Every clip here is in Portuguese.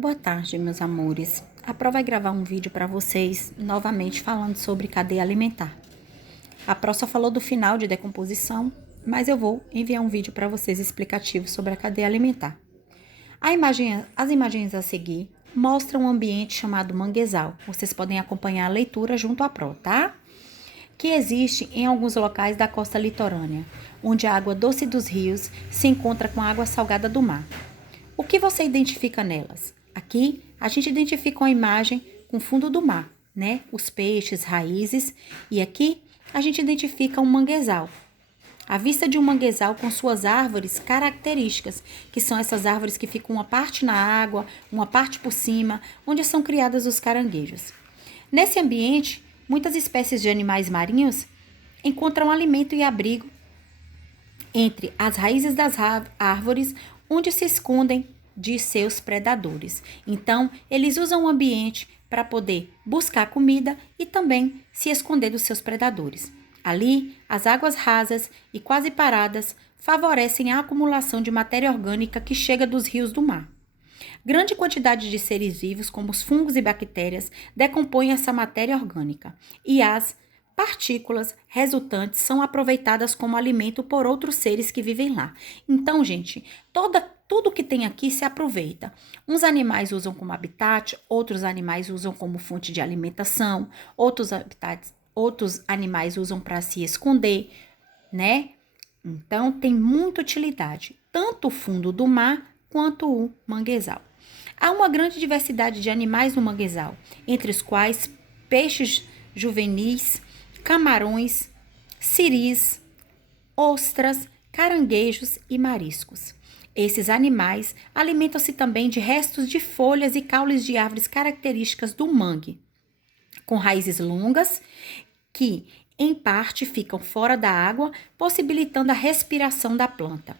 Boa tarde, meus amores. A Pro vai gravar um vídeo para vocês, novamente falando sobre cadeia alimentar. A Pro só falou do final de decomposição, mas eu vou enviar um vídeo para vocês explicativo sobre a cadeia alimentar. As imagens a seguir mostram um ambiente chamado manguezal. Vocês podem acompanhar a leitura junto à Pro, tá? Que existe em alguns locais da costa litorânea, onde a água doce dos rios se encontra com a água salgada do mar. O que você identifica nelas? Aqui, a gente identifica uma imagem com fundo do mar, né? Os peixes, raízes. E aqui, a gente identifica um manguezal. A vista de um manguezal com suas árvores características, que são essas árvores que ficam uma parte na água, uma parte por cima, onde são criadas os caranguejos. Nesse ambiente, muitas espécies de animais marinhos encontram alimento e abrigo entre as raízes das árvores, onde se escondem de seus predadores. Então, eles usam o ambiente para poder buscar comida e também se esconder dos seus predadores. Ali, as águas rasas e quase paradas favorecem a acumulação de matéria orgânica que chega dos rios do mar. Grande quantidade de seres vivos, como os fungos e bactérias, decompõem essa matéria orgânica e as partículas resultantes são aproveitadas como alimento por outros seres que vivem lá. Então, gente, tudo que tem aqui se aproveita. Uns animais usam como habitat, outros animais usam como fonte de alimentação, outros animais usam para se esconder, né? Então, tem muita utilidade, tanto o fundo do mar quanto o manguezal. Há uma grande diversidade de animais no manguezal, entre os quais peixes juvenis, camarões, siris, ostras, caranguejos e mariscos. Esses animais alimentam-se também de restos de folhas e caules de árvores características do mangue, com raízes longas que, em parte, ficam fora da água, possibilitando a respiração da planta.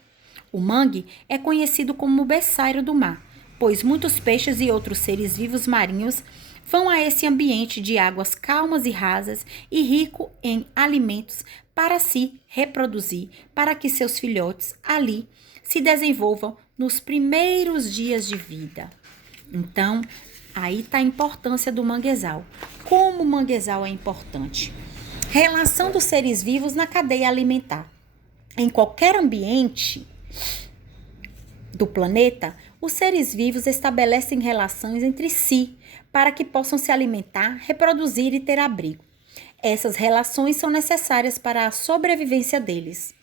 O mangue é conhecido como o berçário do mar, pois muitos peixes e outros seres vivos marinhos vão a esse ambiente de águas calmas e rasas e rico em alimentos para se reproduzir, para que seus filhotes ali se desenvolvam nos primeiros dias de vida. Então, aí está a importância do manguezal. Como o manguezal é importante? Relação dos seres vivos na cadeia alimentar. Em qualquer ambiente do planeta, os seres vivos estabelecem relações entre si para que possam se alimentar, reproduzir e ter abrigo. Essas relações são necessárias para a sobrevivência deles.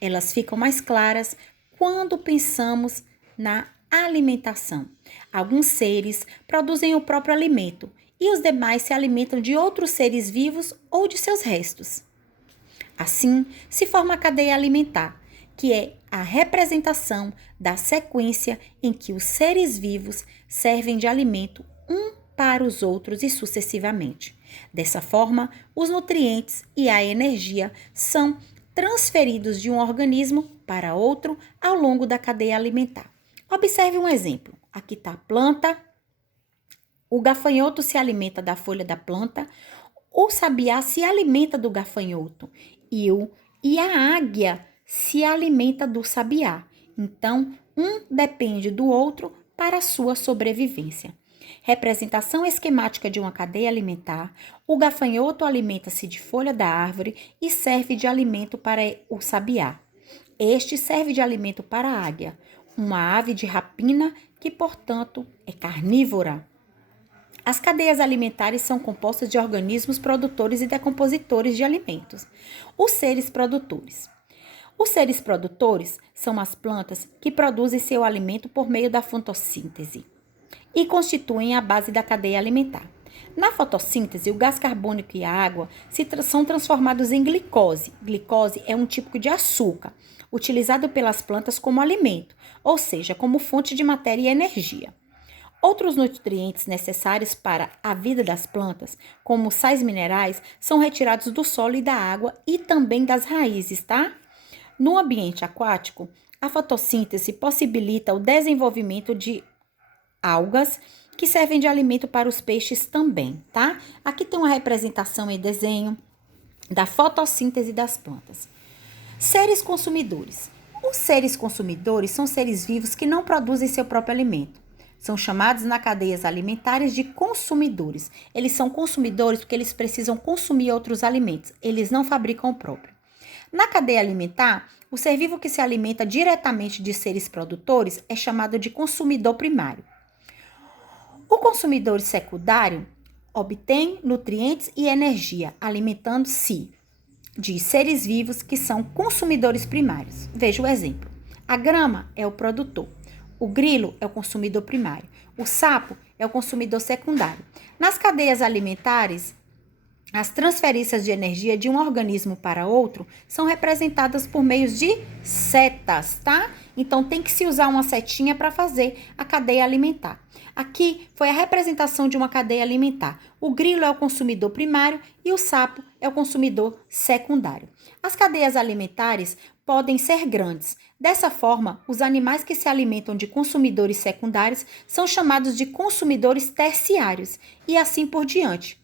Elas ficam mais claras quando pensamos na alimentação. Alguns seres produzem o próprio alimento e os demais se alimentam de outros seres vivos ou de seus restos. Assim, se forma a cadeia alimentar, que é a representação da sequência em que os seres vivos servem de alimento um para os outros e sucessivamente. Dessa forma, os nutrientes e a energia são transferidos de um organismo para outro ao longo da cadeia alimentar. Observe um exemplo. Aqui está a planta, o gafanhoto se alimenta da folha da planta, o sabiá se alimenta do gafanhoto e a águia se alimenta do sabiá. Então, um depende do outro para a sua sobrevivência. Representação esquemática de uma cadeia alimentar: o gafanhoto alimenta-se de folha da árvore e serve de alimento para o sabiá. Este serve de alimento para a águia, uma ave de rapina que, portanto, é carnívora. As cadeias alimentares são compostas de organismos produtores e decompositores de alimentos. Os seres produtores. Os seres produtores são as plantas que produzem seu alimento por meio da fotossíntese e constituem a base da cadeia alimentar. Na fotossíntese, o gás carbônico e a água são transformados em glicose. Glicose é um tipo de açúcar, utilizado pelas plantas como alimento, ou seja, como fonte de matéria e energia. Outros nutrientes necessários para a vida das plantas, como sais minerais, são retirados do solo e da água e também das raízes, tá? No ambiente aquático, a fotossíntese possibilita o desenvolvimento de algas que servem de alimento para os peixes também, tá? Aqui tem uma representação em desenho da fotossíntese das plantas. Seres consumidores. Os seres consumidores são seres vivos que não produzem seu próprio alimento. São chamados na cadeias alimentares de consumidores. Eles são consumidores porque eles precisam consumir outros alimentos. Eles não fabricam o próprio. Na cadeia alimentar, o ser vivo que se alimenta diretamente de seres produtores é chamado de consumidor primário. O consumidor secundário obtém nutrientes e energia, alimentando-se de seres vivos que são consumidores primários. Veja o exemplo. A grama é o produtor. O grilo é o consumidor primário. O sapo é o consumidor secundário. Nas cadeias alimentares, as transferências de energia de um organismo para outro são representadas por meio de setas, tá? Então, tem que se usar uma setinha para fazer a cadeia alimentar. Aqui foi a representação de uma cadeia alimentar. O grilo é o consumidor primário e o sapo é o consumidor secundário. As cadeias alimentares podem ser grandes. Dessa forma, os animais que se alimentam de consumidores secundários são chamados de consumidores terciários e assim por diante.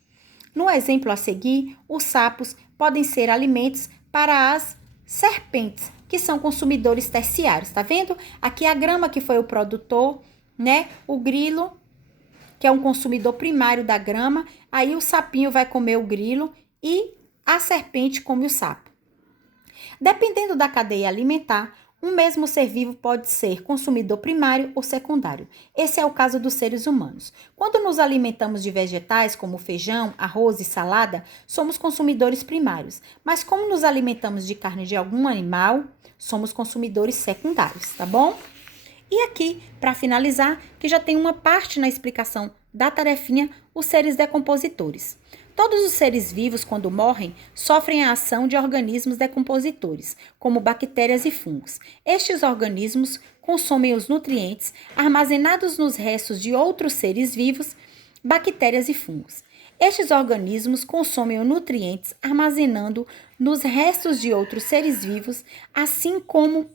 No exemplo a seguir, os sapos podem ser alimentos para as serpentes, que são consumidores terciários, tá vendo? Aqui a grama, que foi o produtor, né? O grilo, que é um consumidor primário da grama, aí o sapinho vai comer o grilo e a serpente come o sapo. Dependendo da cadeia alimentar, um mesmo ser vivo pode ser consumidor primário ou secundário. Esse é o caso dos seres humanos. Quando nos alimentamos de vegetais, como feijão, arroz e salada, somos consumidores primários. Mas como nos alimentamos de carne de algum animal, somos consumidores secundários, tá bom? E aqui, para finalizar, que já tem uma parte na explicação da tarefinha, os seres decompositores. Todos os seres vivos, quando morrem, sofrem a ação de organismos decompositores, como bactérias e fungos. Estes organismos consomem os nutrientes armazenados nos restos de outros seres vivos, bactérias e fungos. Estes organismos consomem os nutrientes armazenando nos restos de outros seres vivos, assim como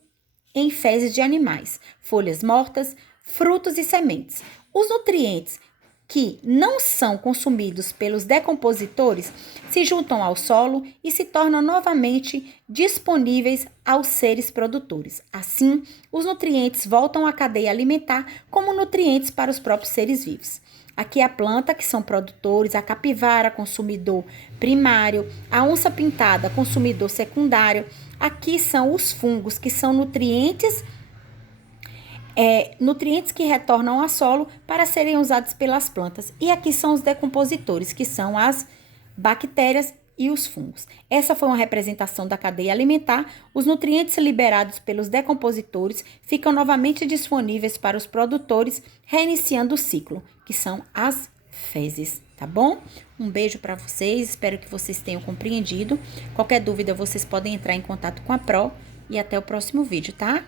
em fezes de animais, folhas mortas, frutos e sementes. Os nutrientes que não são consumidos pelos decompositores se juntam ao solo e se tornam novamente disponíveis aos seres produtores. Assim, os nutrientes voltam à cadeia alimentar como nutrientes para os próprios seres vivos. Aqui a planta, que são produtores, a capivara, consumidor primário, a onça pintada, consumidor secundário. Aqui são os fungos, que são nutrientes que retornam ao solo para serem usados pelas plantas. E aqui são os decompositores, que são as bactérias e os fungos. Essa foi uma representação da cadeia alimentar. Os nutrientes liberados pelos decompositores ficam novamente disponíveis para os produtores, reiniciando o ciclo, que são as fezes, tá bom? Um beijo para vocês, espero que vocês tenham compreendido. Qualquer dúvida, vocês podem entrar em contato com a Pro e até o próximo vídeo, tá?